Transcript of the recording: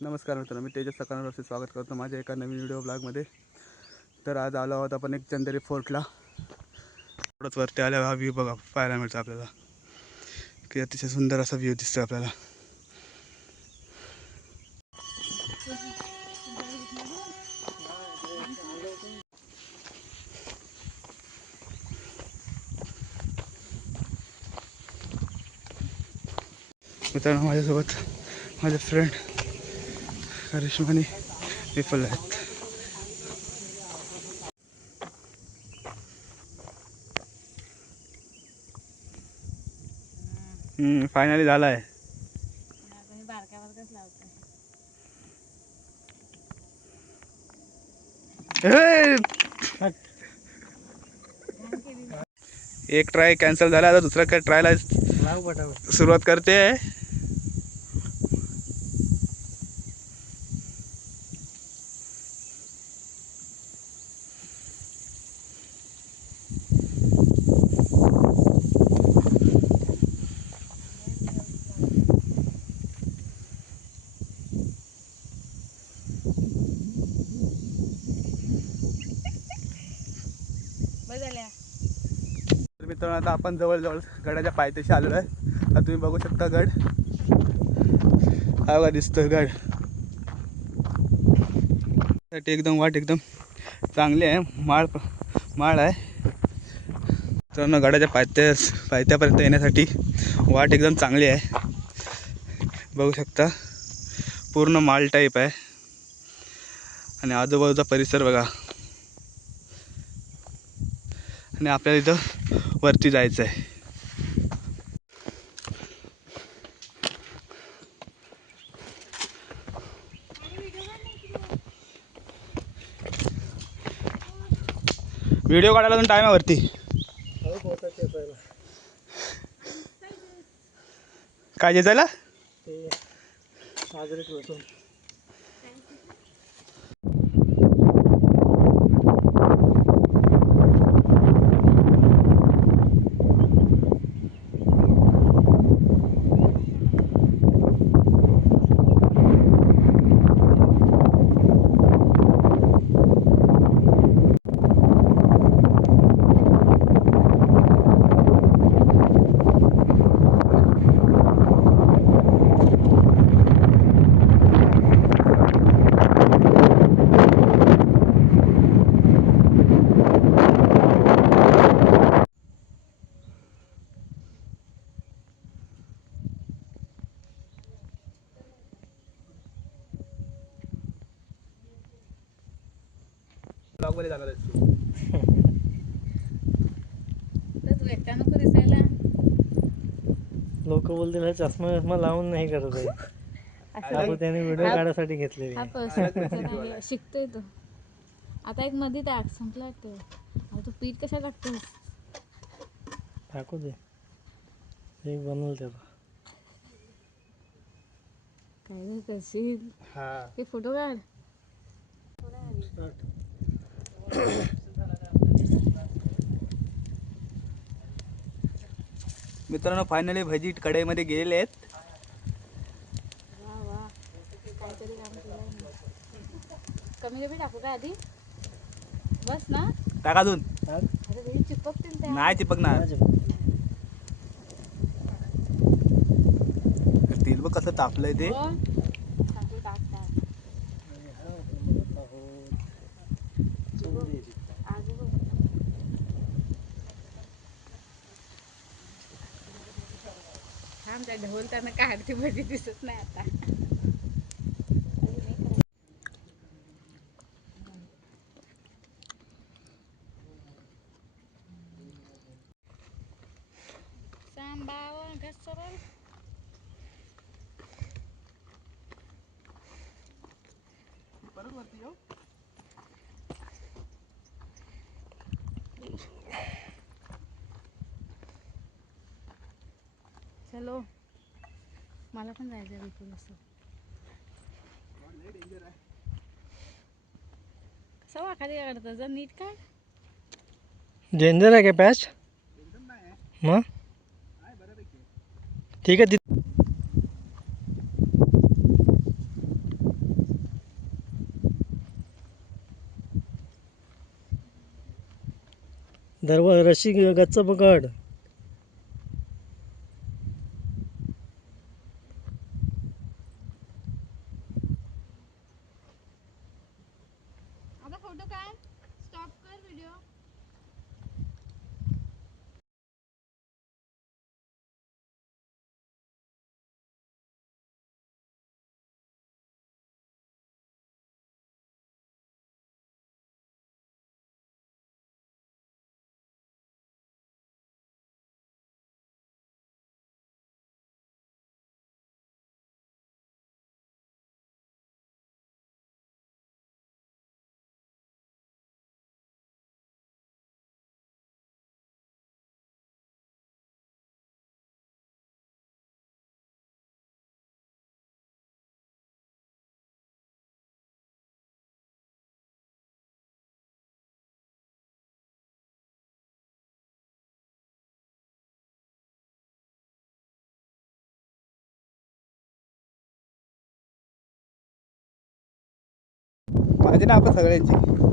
नमस्कार मित्रांनो, मी तेजस सकाळवरती स्वागत करतो माझ्या एका नवीन व्हिडिओ ब्लॉगमध्ये. तर आज आलो आहोत आपण एक चंदेरी फोर्टला. थोडंच वरती आल्यावर हा व्ह्यू बघा पाहायला मिळतो आपल्याला, की अतिशय सुंदर असा व्ह्यू दिसतो आपल्याला. मित्रांनो, माझ्यासोबत माझे फ्रेंड करिश्मा आणि विफल आहेत. फायनली झाला आहे. एक ट्राय कॅन्सल झाला, आता दुसरा काय ट्रायला सुरुवात करते. तर मित्रांनो, आता आपण जवळजवळ गडाच्या पायथ्याशी आलेलो आहे. आता तुम्ही बघू शकता गड, हा बघा दिसतोय गड. एकदम वाट एकदम चांगली आहे, माळ आहे. मित्रांनो, गडाच्या पायथ्यापर्यंत येण्यासाठी वाट एकदम चांगली आहे. बघू शकता पूर्ण माळ टाईप आहे आणि आजूबाजूचा परिसर बघा. आणि आपल्याला इथं वरती जायचं आहे. व्हिडिओ काढायला पण टाइम आहे वरती. काय जायला ब्लॉग मध्ये जाणार आहेस तू? तू एकटा नको दिसायला. लोक बोलतील चष्मा लावून नाही करत आहे. आपण त्याने व्हिडिओ काढायसाठी घेतलेली. शिकतोय तो. आता एक मध्ये टाक संपला वाटतं. तू पीठ कशा टाकतोस? टाकू दे, एक बनवलं त्याचा. काय करशील? हे फोटो काढ. मित्रांनो, फायनली भजी कढईमध्ये गेलेले आहेत. वा वा, काहीतरी काम केलं. कमी कमी टाकू का आधी? बस ना, टाका अजून. अरे वेळी चिपकतील त्या. नाही चिपकणार. तेल बघ कसं तापलंय ते. सांगू टाक टाक. थांब, त्या ढोल त्यांना काढते भजी दिसत नाही आता. सांबावं घसरल. परत वरती जाऊ. चलो, मला पण जायचं बिलकुल. असं कसं वाखारी काढतं जर नीट काय. डेंजर आहे का पॅच? एकदम नाही आहे. मग नाही, बऱ्यापैकी आहे. ठीक आहे. रशी गच्च पकड. आता फोटो काढ, स्टॉप कर व्हिडिओ. माझे ना आपण सगळ्यांची